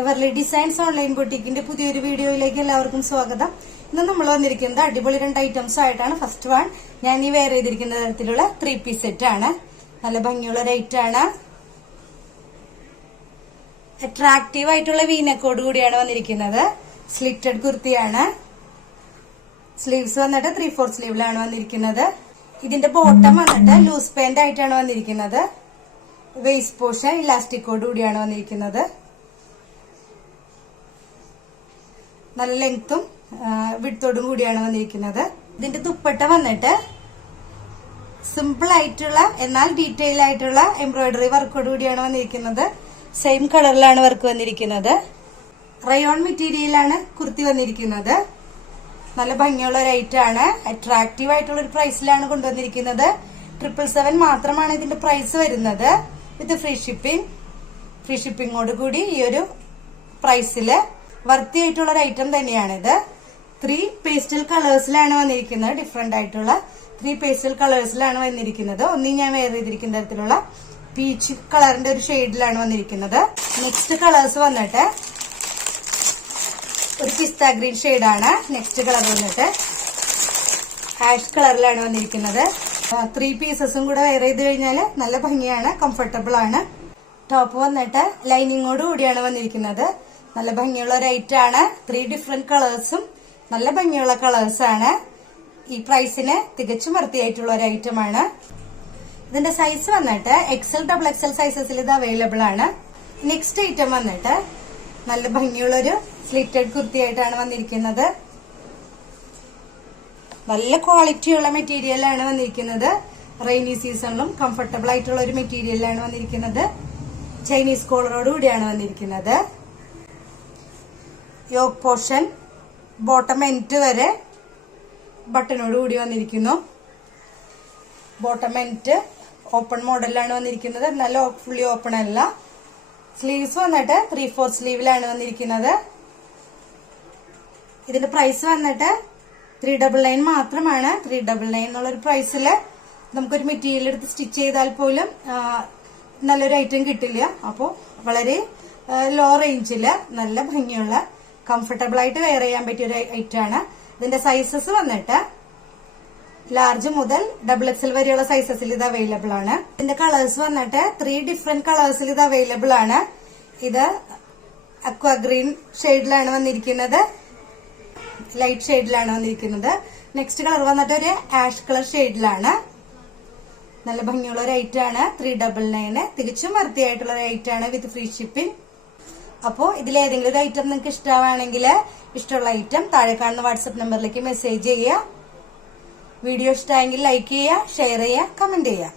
എവർലി designs online ബൊട്ടീക്കിന്റെ പുതിയൊരു വീഡിയോയിലേക്ക് എല്ലാവർക്കും സ്വാഗതം. ഇന്ന് നമ്മൾ വന്നിരിക്കുന്നത് അടിപൊളി 2 ഐറ്റംസ് ആയിട്ടാണ്. ഫസ്റ്റ് വൺ ഞാൻ ഈ വെയർ ചെയ്തിരിക്കുന്ന തരത്തിലുള്ള 3 പീസ് സെറ്റ് ആണ്. നല്ല ഭംഗിയുള്ള റേറ്റ് ആണ്. അട്രാക്റ്റീവ് ആയിട്ടുള്ള വീനക്കോട് കൂടിയാണ് വന്നിരിക്കുന്നത്. സ്ലിറ്റഡ് കുർത്തിയാണ്. സ്ലീവ്സ് വന്നിട്ട് 3/4 സ്ലീവിലാണ് വന്നിരിക്കുന്നത്. ഇതിന്റെ ബോട്ടം വന്നിട്ട് ലൂസ് പാന്റ് ആയിട്ടാണ് വന്നിരിക്കുന്നത്. വേസ്റ്റ് പോർഷൻ ഇലാസ്റ്റിക്കോട് കൂടിയാണ് വന്നിരിക്കുന്നത്. നല്ല ലെങ്ത്തും വിഡ്ത്തോടും കൂടിയാണ് വന്നിരിക്കുന്നത്. ഇതിന്റെ ദുപ്പട്ട വന്നിട്ട് സിമ്പിൾ ആയിട്ടുള്ള എന്നാൽ ഡീറ്റെയിൽ ആയിട്ടുള്ള എംബ്രോയിഡറി വർക്കോട് കൂടിയാണ് വന്നിരിക്കുന്നത്. സെയിം കളറിലാണ് വർക്ക് വന്നിരിക്കുന്നത്. റയോൺ മെറ്റീരിയലാണ് കുർത്തി വന്നിരിക്കുന്നത്. നല്ല ഭംഗിയുള്ള റേറ്റ് ആണ്. അട്രാക്റ്റീവ് ആയിട്ടുള്ള ഒരു പ്രൈസിലാണ് കൊണ്ടുവന്നിരിക്കുന്നത്. 777 മാത്രമാണ് ഇതിന്റെ പ്രൈസ് വരുന്നത്. വിത്ത് ഫ്രീ ഷിപ്പിംഗോട് കൂടി ഈ ഒരു പ്രൈസില് വർത്തി ആയിട്ടുള്ള ഒരു ഐറ്റം തന്നെയാണിത്. 3 പേസ്റ്റൽ കളേഴ്സിലാണ് വന്നിരിക്കുന്നത്. ഡിഫറെന്റ് ആയിട്ടുള്ള 3 പേസ്റ്റൽ കളേഴ്സിലാണ് വന്നിരിക്കുന്നത്. ഒന്നും ഞാൻ വെയർ ചെയ്തിരിക്കുന്ന തരത്തിലുള്ള പീച്ച് കളറിന്റെ ഒരു ഷെയ്ഡിലാണ് വന്നിരിക്കുന്നത്. നെക്സ്റ്റ് കളേഴ്സ് വന്നിട്ട് ഒരു പിസ്ത ഗ്രീൻ ഷെയ്ഡാണ്. നെക്സ്റ്റ് കളർ വന്നിട്ട് ആഷ് കളറിലാണ് വന്നിരിക്കുന്നത്. 3 പീസസും കൂടെ വെയർ ചെയ്ത് കഴിഞ്ഞാൽ നല്ല ഭംഗിയാണ്, കംഫർട്ടബിൾ ആണ്. ടോപ്പ് വന്നിട്ട് ലൈനിങ്ങോട് കൂടിയാണ് വന്നിരിക്കുന്നത്. നല്ല ഭംഗിയുള്ള റേറ്റ് ആണ്. 3 ഡിഫറെന്റ് കളേഴ്സും നല്ല ഭംഗിയുള്ള കളേഴ്സ് ആണ്. ഈ പ്രൈസിന് തികച്ചും വർത്തിയായിട്ടുള്ള ഒരു ഐറ്റം ആണ്. ഇതിന്റെ സൈസ് വന്നിട്ട് XL, XXL സൈസസിൽ ഇത് അവൈലബിൾ ആണ്. നെക്സ്റ്റ് ഐറ്റം വന്നിട്ട് നല്ല ഭംഗിയുള്ളൊരു സ്ലിറ്റഡ് കുർത്തി ആയിട്ടാണ് വന്നിരിക്കുന്നത്. നല്ല ക്വാളിറ്റിയുള്ള മെറ്റീരിയലാണ് വന്നിരിക്കുന്നത്. റെയിനി സീസണിലും കംഫർട്ടബിൾ ആയിട്ടുള്ള ഒരു മെറ്റീരിയലാണ് വന്നിരിക്കുന്നത്. ചൈനീസ് കോളറോട് കൂടിയാണ് വന്നിരിക്കുന്നത്. യോക്ക് പോർഷൻ ബോട്ടം എൻഡ് വരെ ബട്ടണോട് കൂടി വന്നിരിക്കുന്നു. ബോട്ടം എൻഡ് ഓപ്പൺ മോഡലിലാണ് വന്നിരിക്കുന്നത്. എന്നാൽ ഫുള്ളി ഓപ്പൺ അല്ല. സ്ലീവ്സ് വന്നിട്ട് 3/4 സ്ലീവിലാണ് വന്നിരിക്കുന്നത്. ഇതിന്റെ പ്രൈസ് വന്നിട്ട് 399 മാത്രമാണ്. 399 എന്നുള്ളൊരു പ്രൈസില് നമുക്കൊരു മെറ്റീരിയൽ എടുത്ത് സ്റ്റിച്ച് ചെയ്താൽ പോലും നല്ലൊരു ഐറ്റം കിട്ടില്ല. അപ്പോൾ വളരെ ലോ റേഞ്ചില് നല്ല ഭംഗിയുള്ള കംഫർട്ടബിൾ ആയിട്ട് വെയർ ചെയ്യാൻ പറ്റിയ ഒരു ഐറ്റം ആണ്. ഇതിന്റെ സൈസസ് വന്നിട്ട് ലാർജ് മുതൽ XXL വരെയുള്ള സൈസസിൽ ഇത് അവൈലബിൾ ആണ്. ഇതിന്റെ കളേഴ്സ് വന്നിട്ട് 3 ഡിഫറെന്റ് കളേഴ്സിൽ ഇത് അവൈലബിൾ ആണ്. ഇത് അക്വാ ഗ്രീൻ ഷെയ്ഡിലാണ് വന്നിരിക്കുന്നത്. ലൈറ്റ് ഷെയ്ഡിലാണ് വന്നിരിക്കുന്നത്. നെക്സ്റ്റ് കളർ വന്നിട്ട് ഒരു ആഷ് കളർ ഷെയ്ഡിലാണ്. നല്ല ഭംഗിയുള്ള ഒരു ഐറ്റം ആണ്. 399 തികച്ചും വർത്തിയായിട്ടുള്ള ഒരു ഐറ്റം ആണ് വിത്ത് ഫ്രീ ഷിപ്പിംഗ്. അപ്പോ ഇതിലേതെങ്കിലും ഒരു ഐറ്റം നിങ്ങൾക്ക് ഇഷ്ടമാണെങ്കിൽ ഇഷ്ടമുള്ള ഐറ്റം താഴെ കാണുന്ന വാട്സ്ആപ്പ് നമ്പറിലേക്ക് മെസ്സേജ് ചെയ്യുക. വീഡിയോ ഇഷ്ടമായെങ്കിൽ ലൈക്ക് ചെയ്യുക, ഷെയർ ചെയ്യുക, കമന്റ് ചെയ്യുക.